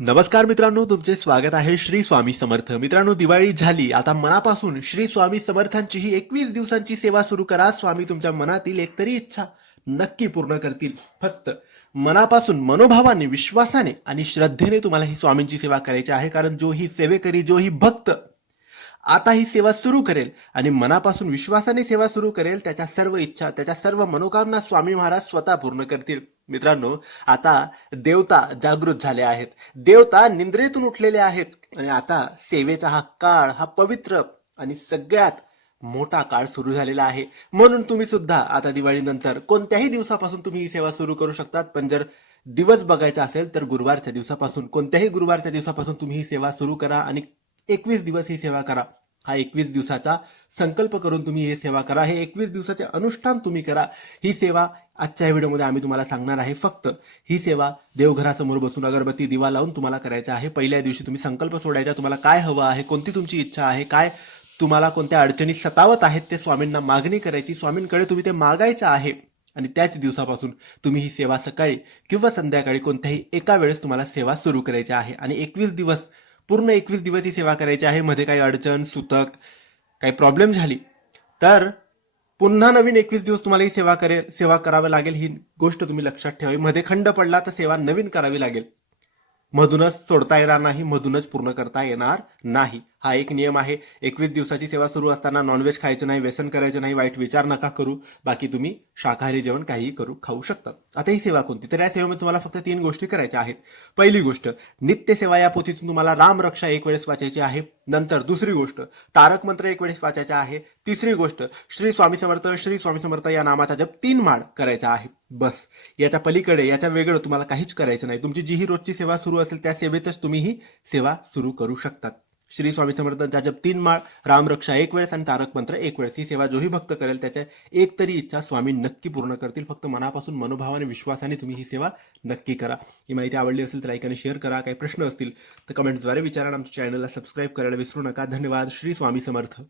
नमस्कार मित्रांनो तुमचे स्वागत आहे श्री स्वामी समर्थ. मित्रांनो दिवाळी झाली. आता मनापासून श्री स्वामी समर्थांची ही एकवीस दिवसांची सेवा सुरू करा. स्वामी तुमच्या मनातील एकतरी इच्छा नक्की पूर्ण करतील. फक्त मनापासून मनोभावाने विश्वासाने आणि श्रद्धेने तुम्हाला ही स्वामींची सेवा करायची आहे. कारण जो ही सेवेकरी जो ही भक्त आता ही सेवा सुरू करेल आणि मनापासून विश्वासाने सेवा सुरू करेल त्याच्या सर्व इच्छा त्याच्या सर्व मनोकामना स्वामी महाराज स्वतः पूर्ण करतील. मित्रांनो आता देवता जागृत झाले आहेत. देवता निंद्रेतून उठलेले आहेत. आणि आता सेवेचा हा काळ हा पवित्र आणि सगळ्यात मोठा काळ सुरू झालेला आहे. म्हणून तुम्ही सुद्धा आता दिवाळीनंतर कोणत्याही दिवसापासून तुम्ही ही सेवा सुरू करू शकतात. पण जर दिवस बघायचा असेल तर गुरुवारच्या दिवसापासून कोणत्याही गुरुवारच्या दिवसापासून तुम्ही ही सेवा सुरू करा आणि एकवीस दिवस ही सेवा करा. हा एकवीस दिवसाचा संकल्प करून तुम्ही हे सेवा करा. हे एकवीस दिवसाचे अनुष्ठान तुम्ही करा. ही सेवा आजच्या व्हिडिओमध्ये आम्ही तुम्हाला सांगणार आहे. फक्त ही सेवा देवघरासमोर बसून अगरबत्ती दिवा लावून तुम्हाला करायचा आहे. पहिल्या दिवशी तुम्ही संकल्प सोडायचा. तुम्हाला काय हवं आहे? कोणती तुमची इच्छा आहे? काय तुम्हाला कोणत्या अडचणी सतावत आहेत? ते स्वामींना मागणी करायची. स्वामींकडे तुम्ही ते मागायचं आहे. आणि त्याच दिवसापासून तुम्ही ही सेवा सकाळी किंवा संध्याकाळी कोणत्याही एका वेळेस तुम्हाला सेवा सुरू करायची आहे. आणि एकवीस दिवस पूर्ण एकवीस दिवस ही सेवा करायची आहे. मध्ये काही अडचण सुतक काही प्रॉब्लेम झाली. तर पुन्हा नवीन एकवीस दिवस तुम्हाला ही सेवा करेल सेवा करावी लागेल. ही गोष्ट तुम्ही लक्षात ठेवावी मध्ये खंड पडला तर सेवा नवीन करावी लागेल. मधूनच सोडता येणार नाही मधूनच पूर्ण करता येणार नाही. हा एक नियम आहे. एकवीस दिवसाची सेवा सुरू असताना नॉनव्हेज खायचं नाही व्यसन करायचं नाही वाईट विचार नका करू. बाकी तुम्ही शाकाहारी जेवण काहीही करू खाऊ शकतात आता ही सेवा कोणती? तर या सेवेमध्ये तुम्हाला फक्त तीन गोष्टी करायच्या आहेत. पहिली गोष्ट नित्य सेवा या पोथीतून तुम्हाला रामरक्षा एक वेळेस वाचायची आहे. नंतर दुसरी गोष्ट तारक मंत्र एक वेळेस वाचायचा आहे. तिसरी गोष्ट श्री स्वामी समर्थ श्री स्वामी समर्थ या नामाचा जप तीन माळ करायचा आहे. बस. याच्या पलीकडे याच्या वेगळं तुम्हाला काहीच करायचं नाही. तुमची जी ही रोजची सेवा सुरू असेल त्या सेवेतच तुम्ही ही सेवा सुरू करू शकतात. श्री स्वामी समर्थांच्या जप तीन माळ रामरक्षा एक वेळेस आणि तारक मंत्र एक वेळेस. ही सेवा जोही भक्त करेल त्याच्या एक तरी इच्छा स्वामी नक्की पूर्ण करतील. फक्त मनापासून मनोभावाने विश्वासाने तुम्ही ही सेवा नक्की करा. ही माहिती आवडली असेल तर ऐकाने शेअर करा. काही प्रश्न असतील तर कमेंट्सद्वारे विचारा आमच्या चॅनलला सबस्क्राईब करायला विसरू नका. धन्यवाद. श्री स्वामी समर्थ.